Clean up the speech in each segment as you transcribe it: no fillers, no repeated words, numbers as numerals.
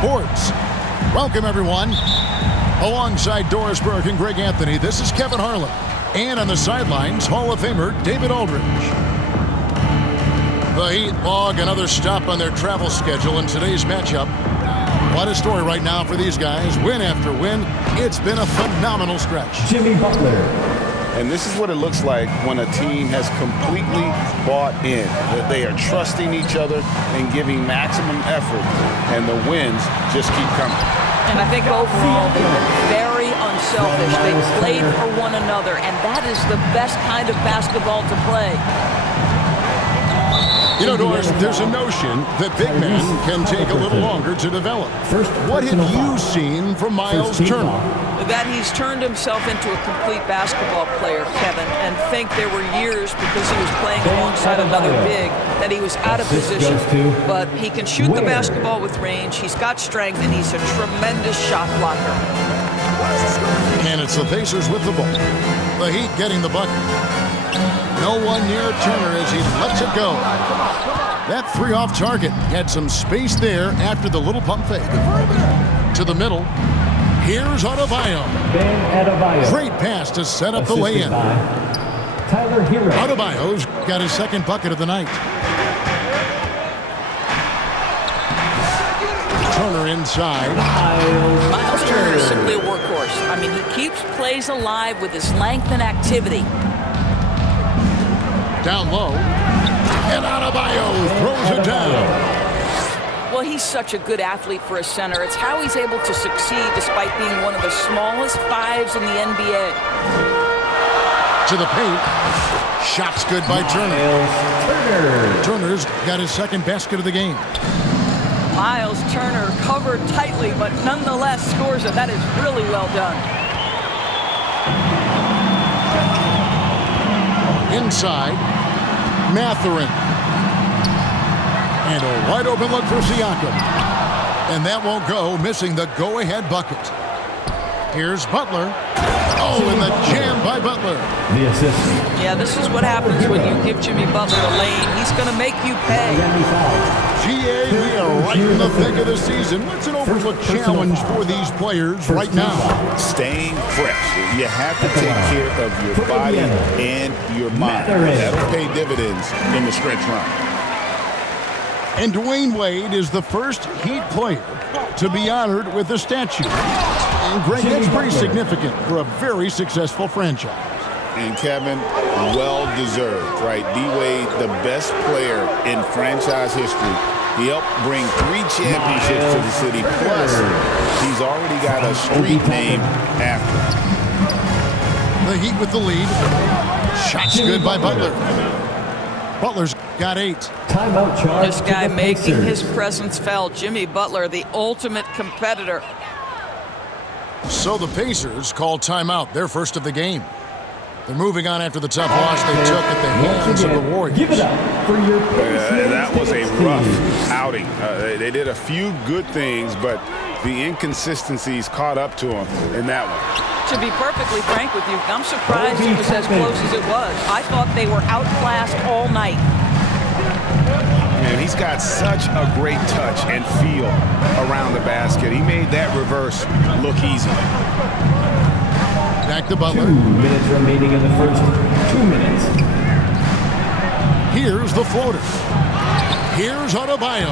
Sports. Welcome, everyone. Alongside Doris Burke and Greg Anthony, this is Kevin Harlan. And on the sidelines, Hall of Famer David Aldridge. The Heat log another stop on their travel schedule in today's matchup. What a story right now for these guys. Win after win. It's been a phenomenal stretch. Jimmy Butler. And this is what it looks like when a team has completely bought in. That they are trusting each other and giving maximum effort. And the wins just keep coming. And I think overall they've been very unselfish. They played for one another, and that is the best kind of basketball to play. You know, Doris, there's a notion that big men can take a little longer to develop. What have you seen from Miles Turner? That he's turned himself into a complete basketball player, Kevin, and think there were years because he was playing alongside another big that he was out of position. But he can shoot the basketball with range, he's got strength, and he's a tremendous shot blocker. And it's the Pacers with the ball. The Heat getting the bucket. No one near Turner as he lets it go. That three off target had some space there after the little pump fake. To the middle. Here's Adebayo. Ben Adebayo. Great pass to set up the lay-in. Tyler Hero. Adebayo's got his second bucket of the night. Turner inside. Miles Turner is simply a workhorse. I mean, he keeps plays alive with his length and activity. Down low. And Adebayo throws it down. Well, he's such a good athlete for a center. It's how he's able to succeed despite being one of the smallest fives in the NBA. To the paint. Shot's good by Turner. Turner's got his second basket of the game. Miles Turner covered tightly, but nonetheless scores it. That is really well done. Inside. Mathurin. And a wide open look for Siakam. And that won't go, missing the go-ahead bucket. Here's Butler. Oh, and the jam by Butler. The assist. Yeah, this is what happens when you give Jimmy Butler a lane. He's going to make you pay. GA, we are right in the thick of the season. What's an overlooked challenge for these players right now? Staying fresh. You have to take care of your body and your mind. That'll pay dividends in the stretch run. And Dwayne Wade is the first Heat player to be honored with a statue. And Greg, that's pretty significant for a very successful franchise. And Kevin, well-deserved, right? D-Wade, the best player in franchise history. He helped bring 3 championships to the city. Plus, he's already got a street name after him. The Heat with the lead. Shot's good by Butler. Butler's got 8. Timeout charge. This guy making his presence felt. Jimmy Butler, the ultimate competitor. So the Pacers call timeout, their first of the game. They're moving on after the tough loss they took at the hands of the Warriors. Give it up for your that was a rough outing. They did a few good things, but the inconsistencies caught up to them in that one. To be perfectly frank with you, I'm surprised it was as close as it was. I thought they were outclassed all night. Man, he's got such a great touch and feel around the basket. He made that reverse look easy. Back to Butler. 2 minutes remaining in the first. 2 minutes. Here's the floater. Here's Adebayo.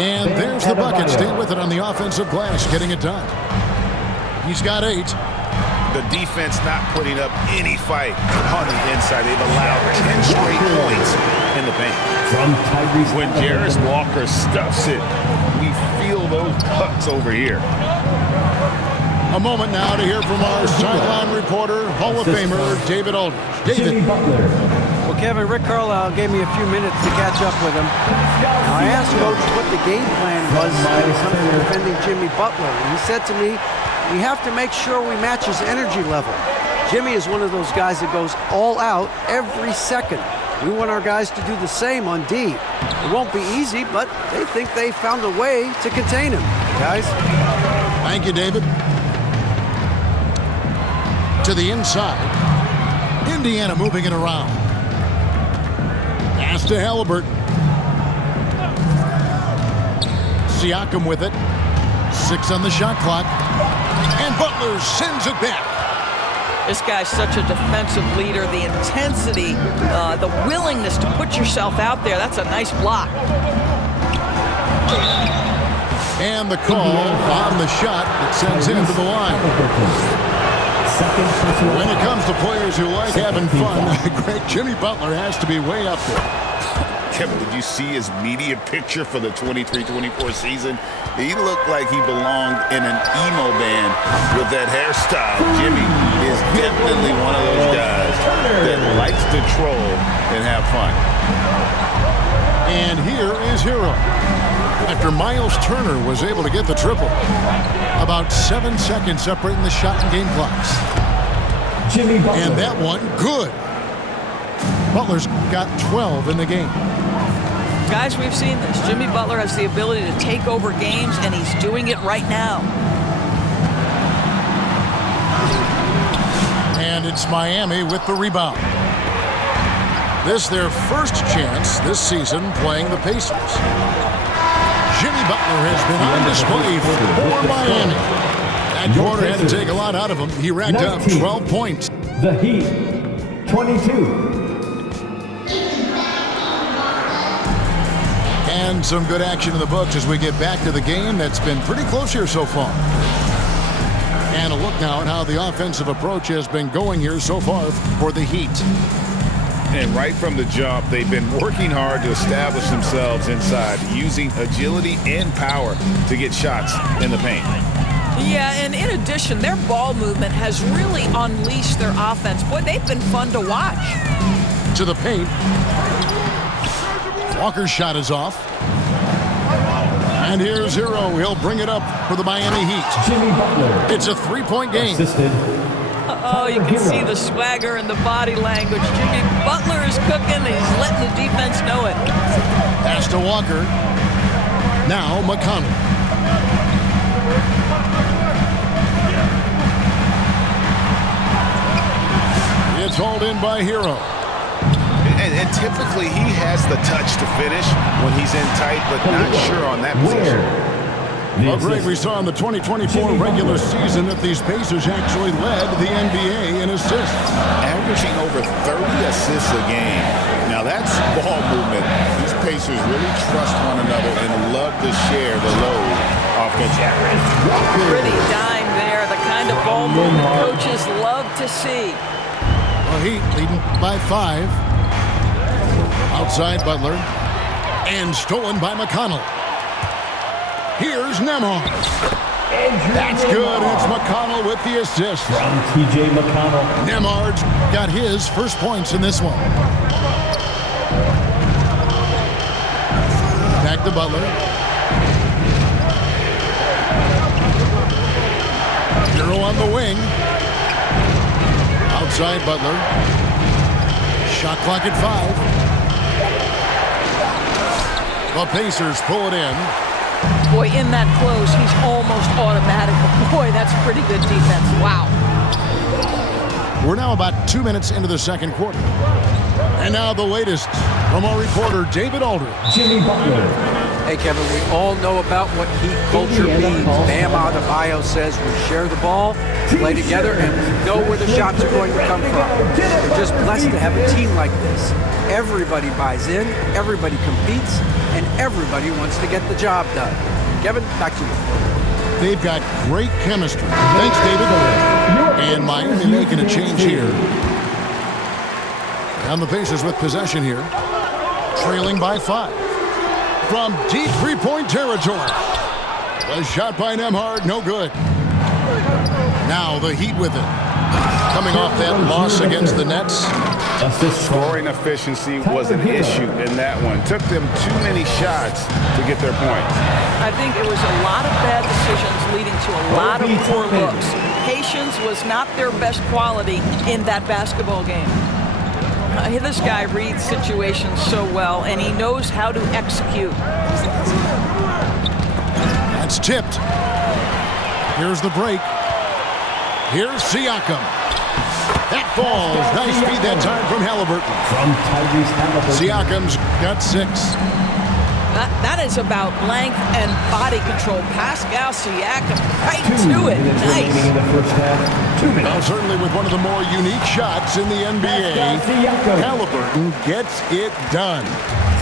And there's the bucket. Stay with it on the offensive glass, getting it done. He's got 8. The defense not putting up any fight on the inside. They've allowed 10 straight points in the paint. From Tyrese. When Jarris Walker stuffs it, we feel those pucks over here. A moment now to hear from our sideline reporter, Hall of Famer David Aldridge. David. Well, Kevin, Rick Carlisle gave me a few minutes to catch up with him. Now, I asked Coach what the game plan was when it comes to defending Jimmy Butler. And he said to me, we have to make sure we match his energy level. Jimmy is one of those guys that goes all out every second. We want our guys to do the same on D. It won't be easy, but they think they found a way to contain him. Guys? Thank you, David. To the inside. Indiana moving it around. Pass to Halliburton. Siakam with it. 6 on the shot clock. And Butler sends it back. This guy's such a defensive leader. The intensity, the willingness to put yourself out there. That's a nice block. And the call on the shot that sends him to the line. When it comes to players who like having fun, great Jimmy Butler has to be way up there. Kevin, did you see his media picture for the 23-24 season? He looked like he belonged in an emo band with that hairstyle. Jimmy is definitely one of those guys that likes to troll and have fun. And here is Hero. After Miles Turner was able to get the triple. About 7 seconds separating the shot and game clocks. Jimmy Butler. And that one, good. Butler's got 12 in the game. Guys, we've seen this. Jimmy Butler has the ability to take over games, and he's doing it right now. And it's Miami with the rebound. This their first chance this season playing the Pacers. Jimmy Butler has been on display for Miami. That quarter had to take a lot out of him. He racked up 12 points. The Heat, 22. And some good action in the books as we get back to the game that's been pretty close here so far. And a look now at how the offensive approach has been going here so far for the Heat. And right from the jump, they've been working hard to establish themselves inside, using agility and power to get shots in the paint. Yeah, and in addition, their ball movement has really unleashed their offense. Boy, they've been fun to watch. To the paint. Walker's shot is off. And here's Hero. He'll bring it up for the Miami Heat. Jimmy Butler. It's a three-point game. Assisted. Oh, you can see the swagger and the body language. Jimmy Butler is cooking. He's letting the defense know it. Pass to Walker. Now McConnell. It's hauled in by Hero. And typically he has the touch to finish when he's in tight, but not sure on that position. Well, Greg, we saw in the 2024 regular season that these Pacers actually led the NBA in assists. Averaging over 30 assists a game. Now that's ball movement. These Pacers really trust one another and love to share the load offensively. Pretty dime there. The kind of ball movement coaches love to see. Well, Heat leading by 5. Outside Butler. And stolen by McConnell. Here's Nembhard. That's good. It's McConnell with the assist. From T.J. McConnell. Nembhard's got his first points in this one. Back to Butler. Hero on the wing. Outside Butler. Shot clock at 5. The Pacers pull it in. Boy, in that close, he's almost automatic. Boy, that's pretty good defense. Wow. We're now about 2 minutes into the second quarter. And now the latest from our reporter, David Aldridge. Jimmy Butler. Hey, Kevin, we all know about what Heat culture means. Bam Adebayo says we share the ball, play together, and we know where the shots are going to come from. We're just blessed to have a team like this. Everybody buys in, everybody competes, and everybody wants to get the job done. Kevin, back to you. They've got great chemistry. Thanks, David. And Miami making a change here. And the Pacers with possession here. Trailing by 5. From deep three-point territory. A shot by Nembhard, no good. Now the Heat with it. Coming off that loss against the Nets. Scoring efficiency was an issue in that one. Took them too many shots to get their points. I think it was a lot of bad decisions leading to a lot of poor looks. Patience was not their best quality in that basketball game. This guy reads situations so well, and he knows how to execute. That's tipped. Here's the break. Here's Siakam. That falls. Nice feed that time from Halliburton. From Tyrese Halliburton. Siakam's got 6. That is about length and body control. Pascal Siakam right to it. Nice. In the first half. 2 minutes. Well, certainly with one of the more unique shots in the NBA, Haliburton gets it done.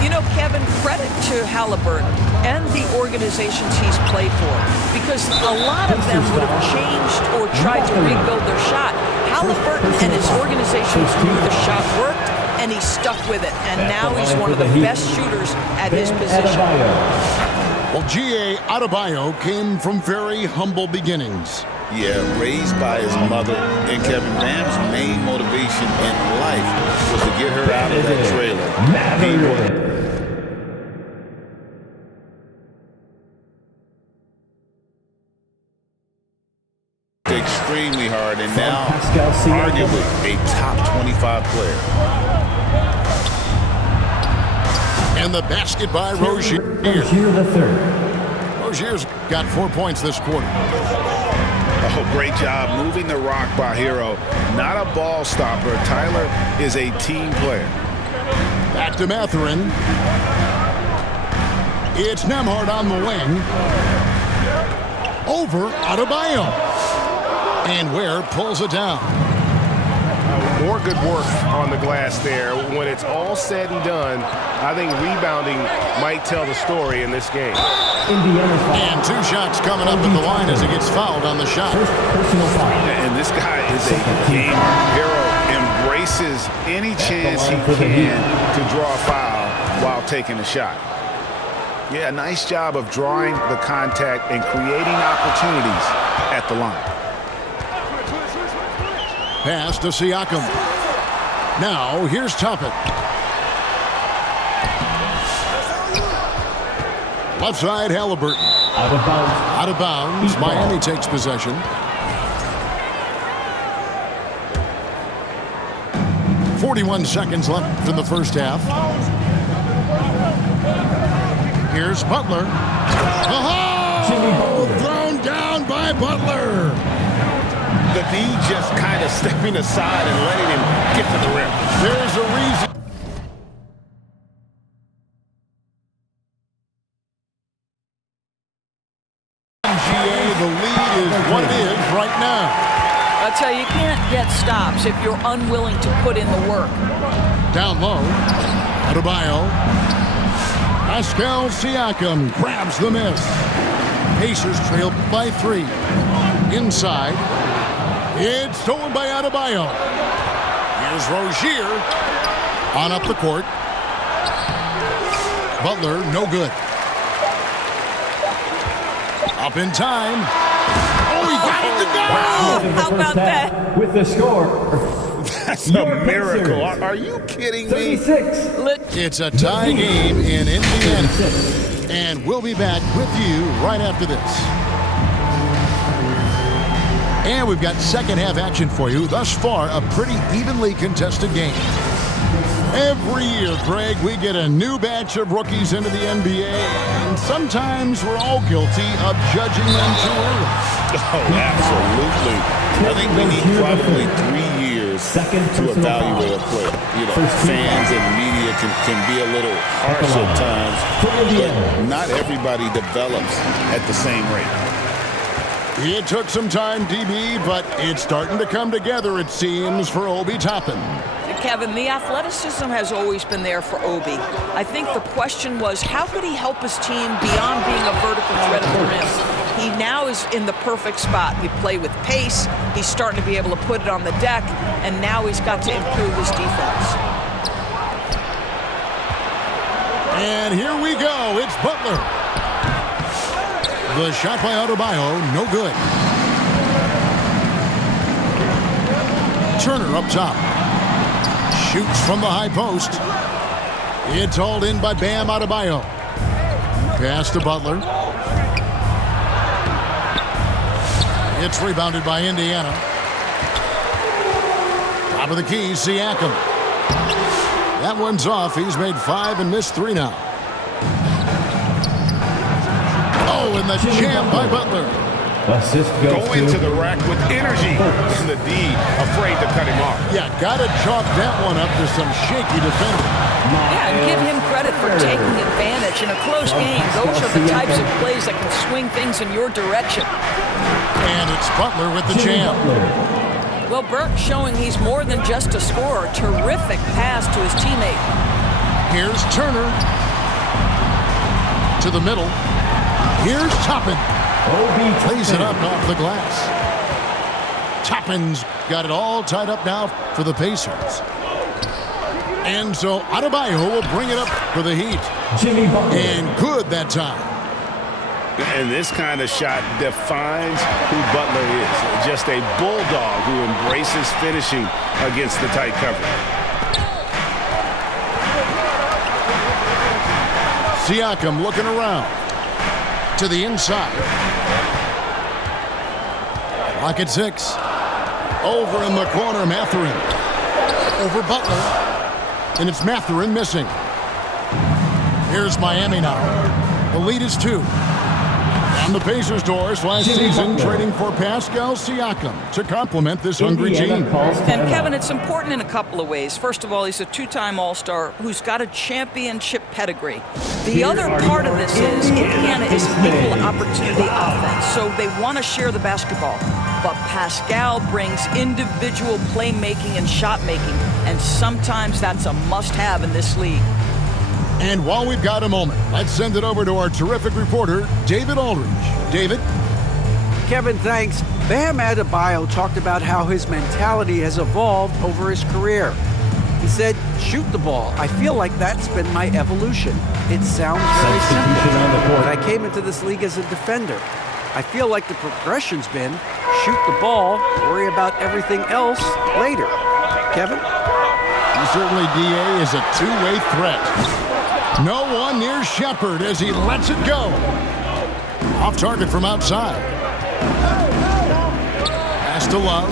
You know, Kevin, credit to Haliburton and the organizations he's played for, because a lot of them would have changed or tried to rebuild their shot. Haliburton and his organizations knew the shot worked, and he stuck with it. And now he's one of the best shooters at his position. Well, G.A. Adebayo came from very humble beginnings. Yeah, raised by his mother. And Kevin, Bam's main motivation in life was to get her out of that trailer. Extremely hard, and now arguably a top 25 player. And the basket by Rozier. Rozier the third. Rozier's got 4 points this quarter. Oh, great job moving the rock by Hero. Not a ball stopper. Tyler is a team player. Back to Mathurin. It's Nembhard on the wing. Over Adebayo. And Ware pulls it down. More good work on the glass there. When it's all said and done, I think rebounding might tell the story in this game. And 2 shots coming up at the line as he gets fouled on the shot. Personal foul. And this guy is a gamer. Hero embraces any chance he can to draw a foul while taking a shot. Yeah, nice job of drawing the contact and creating opportunities at the line. Pass to Siakam. Now, here's Toppin. Left side, Haliburton. Out of bounds. Out of bounds. Miami takes possession. .41 seconds left in the first half. Here's Butler. Oh! Thrown down by Butler. The D just kind of stepping aside and letting him get to the rim. There's a reason. GA, the lead is what it is right now. I'll tell you, you can't get stops if you're unwilling to put in the work. Down low. Adebayo. Pascal Siakam grabs the miss. Pacers trail by 3. Inside. It's stolen by Adebayo. Here's Rozier on up the court. Butler, no good. Up in time. Oh, he got it to go! Oh, how about that? With the score. That's a miracle. Are you kidding me? 36. It's a tie game in Indiana. And we'll be back with you right after this. And we've got second half action for you. Thus far, a pretty evenly contested game. Every year, Greg, we get a new batch of rookies into the NBA, and sometimes we're all guilty of judging them too early. Oh, absolutely. I think we need probably 3 years to evaluate a player. You know, fans and media can be a little harsh at times, but not everybody develops at the same rate. It took some time, DB, but it's starting to come together, it seems, for Obi Toppin. Kevin, the athleticism has always been there for Obi. I think the question was, how could he help his team beyond being a vertical threat at the rim? He now is in the perfect spot. He play with pace. He's starting to be able to put it on the deck, and now he's got to improve his defense. And here we go. It's Butler. The shot by Adebayo, no good. Turner up top. Shoots from the high post. It's hauled in by Bam Adebayo. Pass to Butler. It's rebounded by Indiana. Top of the key, Siakam. That one's off. He's made 5 and missed 3 now. Oh, and the jam by Butler. Assist goes Go to into the rack with energy. And the D afraid to cut him off. Yeah, got to chalk that one up to some shaky defending. Yeah, and give him credit for taking advantage. In a close game, those are the types of plays that can swing things in your direction. And it's Butler with the jam. Well, Burke showing he's more than just a scorer. Terrific pass to his teammate. Here's Turner. To the middle. Here's Toppin. Plays it up off the glass. Toppin's got it all tied up now for the Pacers. And so Adebayo will bring it up for the Heat. Jimmy Butler. And good that time. And this kind of shot defines who Butler is. Just a bulldog who embraces finishing against the tight cover. Siakam looking around. To the inside. Clock at 6. Over in the corner, Mathurin. Over Butler. And it's Mathurin missing. Here's Miami now. The lead is 2. On the Pacers' doors last season, trading for Pascal Siakam to complement this hungry team. And Kevin, it's important in a couple of ways. First of all, he's a two-time All-Star who's got a championship pedigree. The other part of this is Indiana is an equal opportunity offense, so they want to share the basketball. But Pascal brings individual playmaking and shot making, and sometimes that's a must-have in this league. And while we've got a moment, let's send it over to our terrific reporter, David Aldridge. David? Kevin, thanks. Bam Adebayo talked about how his mentality has evolved over his career. He said, shoot the ball. I feel like that's been my evolution. It sounds very simple, but I came into this league as a defender. I feel like the progression's been shoot the ball, worry about everything else later. Kevin? Certainly, DA is a two-way threat. No one near Shepard as he lets it go. Off target from outside. Pass to Love.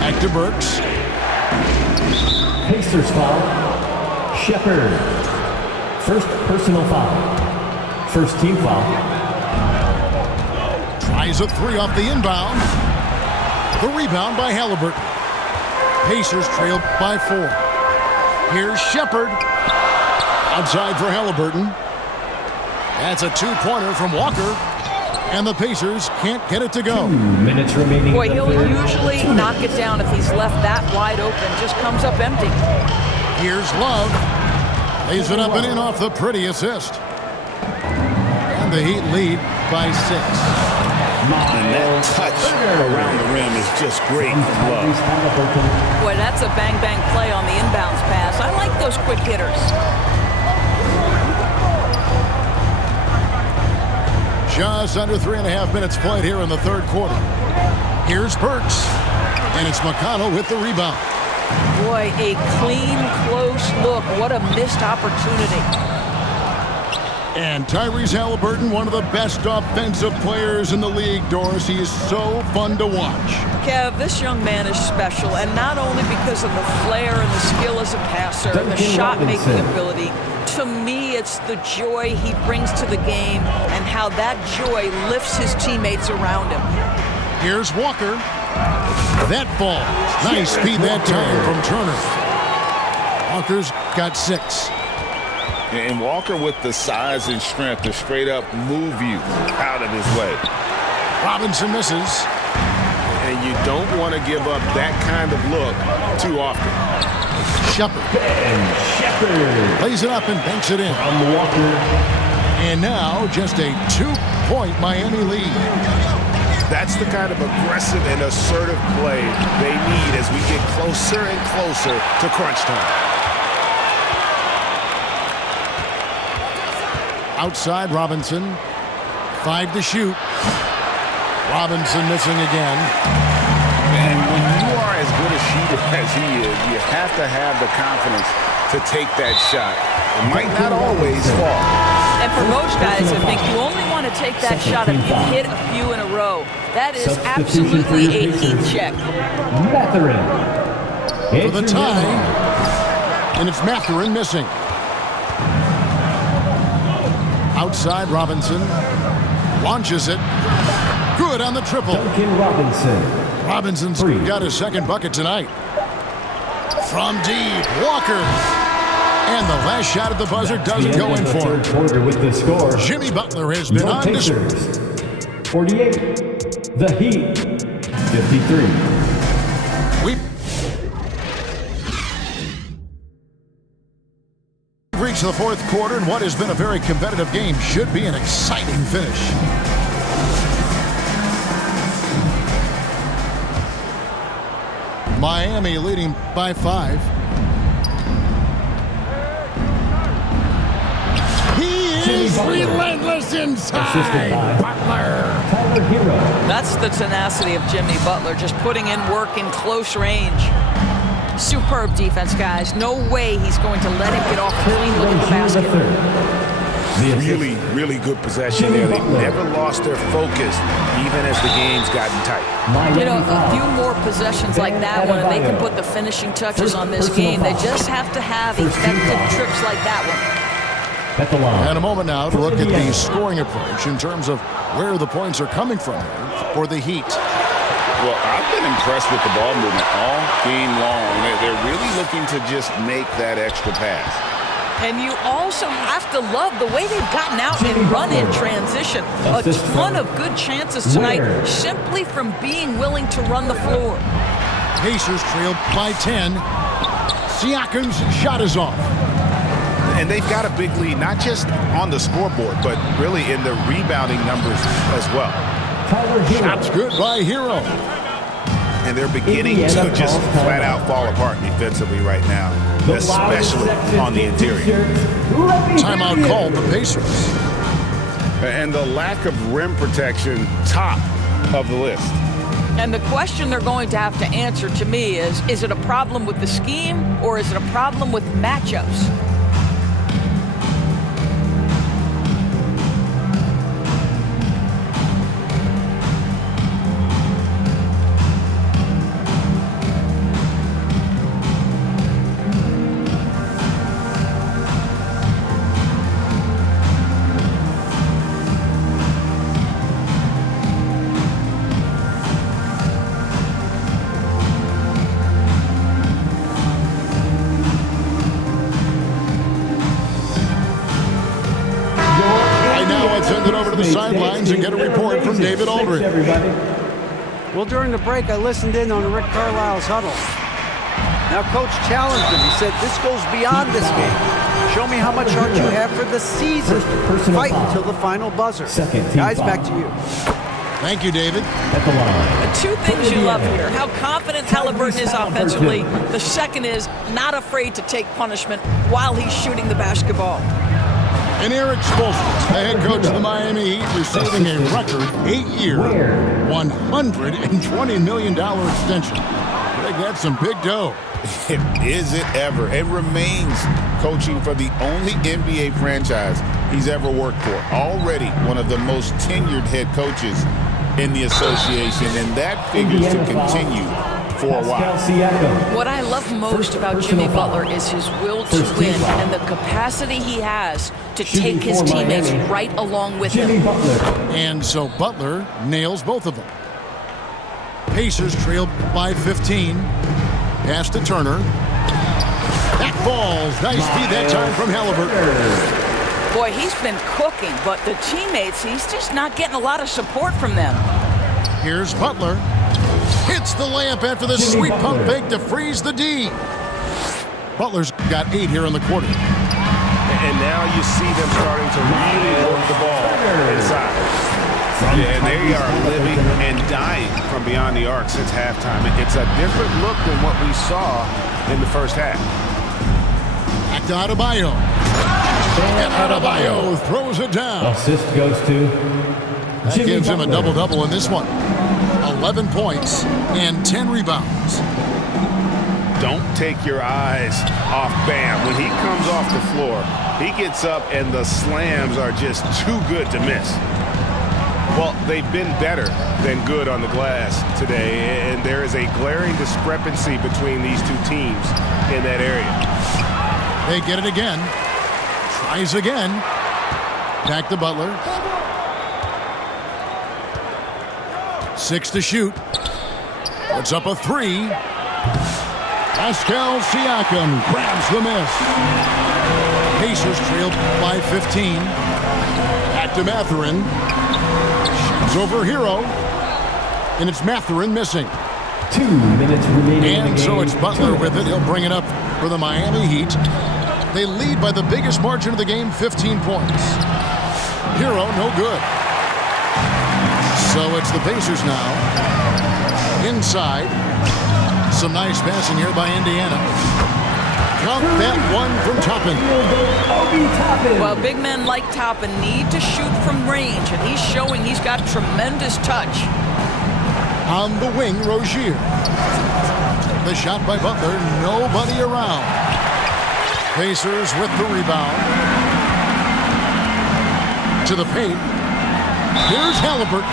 Back to Burks. Pacers foul. Shepard. First personal foul. First team foul. Tries a 3 off the inbound. The rebound by Halliburton. Pacers trail by 4. Here's Shepard. Outside for Halliburton. That's a 2-pointer from Walker. And the Pacers can't get it to go. 2 minutes remaining. Boy, he'll usually knock it down if he's left that wide open. Just comes up empty. Here's Love. Lays it up and in off the pretty assist. And the Heat lead by 6. And that touch around the rim is just great from Love. Boy, that's a bang-bang play on the inbounds pass. I like those quick hitters. Just under 3.5 minutes played here in the third quarter. Here's Burks. And it's McConnell with the rebound. Boy, a clean, close look. What a missed opportunity. And Tyrese Halliburton, one of the best offensive players in the league, Doris. He is so fun to watch. Kev, this young man is special, and not only because of the flair and the skill as a passer and the shot-making ability. To me, it's the joy he brings to the game and how that joy lifts his teammates around him. Here's Walker. That ball. Nice speed that time from Turner. Walker's got 6. And Walker with the size and strength to straight up move you out of his way. Robinson misses. And you don't want to give up that kind of look too often. Shepard. Plays it up and banks it in. From Walker. And now just a 2-point Miami lead. That's the kind of aggressive and assertive play they need as we get closer and closer to crunch time. Outside Robinson. 5 to shoot. Robinson missing again. And when you are as good a shooter as he is, you have to have the confidence to take that shot. It might not always fall. And for most guys, I think you only want to take that shot if you hit a few in a row. That is absolutely a heat check. Mathurin. For the tie. And it's Mathurin missing. Outside Robinson. Launches it. Good on the triple. Duncan Robinson. Robinson's got his second bucket tonight. From deep, Walker. And the last shot at the buzzer doesn't go in for him. Third quarter with the score. Jimmy Butler has been Your undisputed. Pacers, 48. The Heat, 53. We've reached the fourth quarter, and what has been a very competitive game should be an exciting finish. Miami leading by 5. He is relentless inside. Butler. Tyler Hero. That's the tenacity of Jimmy Butler, just putting in work in close range. Superb defense, guys. No way he's going to let him get off a clean look at the basket. Really, really good possession there. They never lost their focus, even as the game's gotten tight. You know, a few more possessions like that one, and they can put the finishing touches on this game. They just have to have effective trips like that one. At the line. And a moment now to look at the scoring approach in terms of where the points are coming from here for the Heat. Well, I've been impressed with the ball movement all game long. They're really looking to just make that extra pass. And you also have to love the way they've gotten out and run in transition. A ton of good chances tonight simply from being willing to run the floor. Pacers trailed by 10. Siakam's shot is off. And they've got a big lead, not just on the scoreboard, but really in the rebounding numbers as well. Shots good by Hero. And they're beginning to just flat out fall apart defensively right now, especially on the interior. Timeout called the Pacers. And the lack of rim protection, top of the list. And the question they're going to have to answer to me is it a problem with the scheme or is it a problem with matchups? Sidelines and get a report from David Aldridge. Well, during the break, I listened in on Rick Carlisle's huddle. Now, Coach challenged him. He said, this goes beyond this game. Show me how much heart you have for the season. Fight until the final buzzer. Guys, back to you. Thank you, David. The two things you love here, how confident Halliburton is offensively. The second is not afraid to take punishment while he's shooting the basketball. And Eric Spoelstra, the head coach of the Miami Heat, receiving a record 8-year, $120 million extension. I think that's some big dough. Is it ever? It remains coaching for the only NBA franchise he's ever worked for. Already one of the most tenured head coaches in the association, and that figures to continue for a while. What I love most about Jimmy Butler is his will to win and the capacity he has to take his teammates right along with him. And so Butler nails both of them. Pacers trailed by 15. Pass to Turner. That falls. Nice feed that time from Halliburton. Boy, he's been cooking, but the teammates, he's just not getting a lot of support from them. Here's Butler. Hits the layup after the sweet pump fake to freeze the D. Butler's got 8 here in the quarter. And now you see them starting to really work the ball inside. And they are living and dying from beyond the arc since halftime. It's a different look than what we saw in the first half. Back to Adebayo. And Adebayo throws it down. Assist goes to That gives him a double-double in this one. 11 points and 10 rebounds. Don't take your eyes off Bam. When he comes off the floor, he gets up and the slams are just too good to miss. Well, they've been better than good on the glass today, and there is a glaring discrepancy between these two teams in that area. They get it again. Tries again. Back to Butler. 6 to shoot. Puts up a 3. Pascal Siakam grabs the miss. Pacers trail by 15. Back to Mathurin. Shoots over Hero. And it's Mathurin missing. 2 minutes remaining in the And game. so it's Butler with it. He'll bring it up for the Miami Heat. They lead by the biggest margin of the game, 15 points. Hero, no good. So it's the Pacers now. Inside. Some nice passing here by Indiana. Count that one from Toppin. Well, big men like Toppin need to shoot from range, and he's showing he's got tremendous touch. On the wing, Rozier. The shot by Butler, nobody around. Pacers with the rebound. To the paint. Here's Halliburton.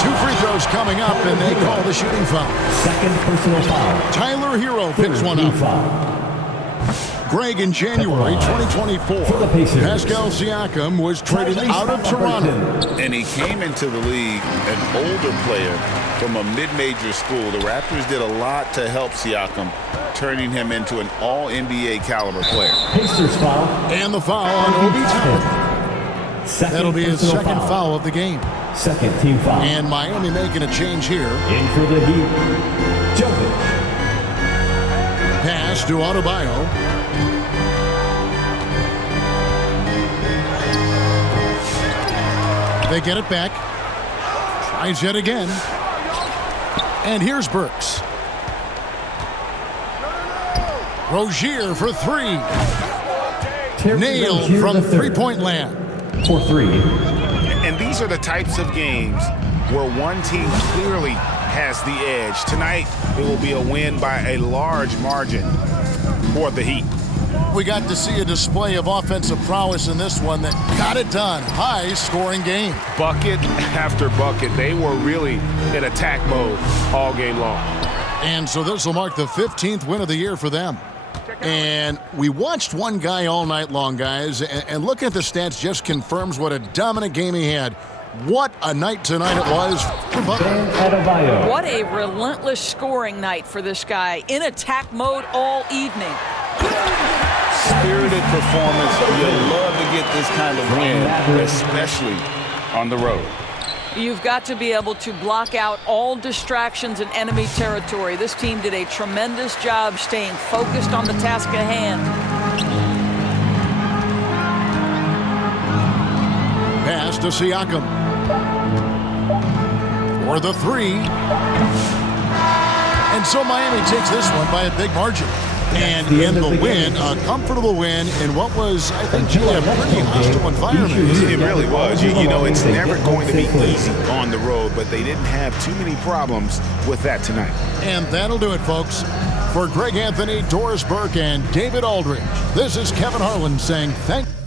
2 free throws coming up, and they call the shooting foul. Second personal foul. Tyler Hero picks one up. Greg, in January 2024, Pascal Siakam was traded out of Toronto. And he came into the league an older player from a mid-major school. The Raptors did a lot to help Siakam, turning him into an all-NBA caliber player. Pacers foul. And the foul on Obi Toppin. That'll be his personal second foul of the game. Second team foul. And Miami making a change here. In for the Heat. Jokic. Pass to Adebayo. They get it back. Tries yet again. And here's Burks. Rozier for 3. Nailed from three-point land. For 3. And these are the types of games where one team clearly has the edge. Tonight, it will be a win by a large margin for the Heat. We got to see a display of offensive prowess in this one that got it done. High-scoring game. Bucket after bucket. They were really in attack mode all game long. And so this will mark the 15th win of the year for them. And we watched one guy all night long, guys, and looking at the stats just confirms what a dominant game he had. What a night tonight it was for Butler. What a relentless scoring night for this guy. In attack mode all evening. Spirited performance. You love to get this kind of win, especially on the road. You've got to be able to block out all distractions in enemy territory. This team did a tremendous job staying focused on the task at hand. Pass to Siakam. For the 3. And so Miami takes this one by a big margin. And in the win, a comfortable win in what was, I think, a pretty hostile environment. It really was. You know, it's never going to be easy on the road, but they didn't have too many problems with that tonight. And that'll do it, folks. For Greg Anthony, Doris Burke, and David Aldridge, this is Kevin Harlan saying thank you.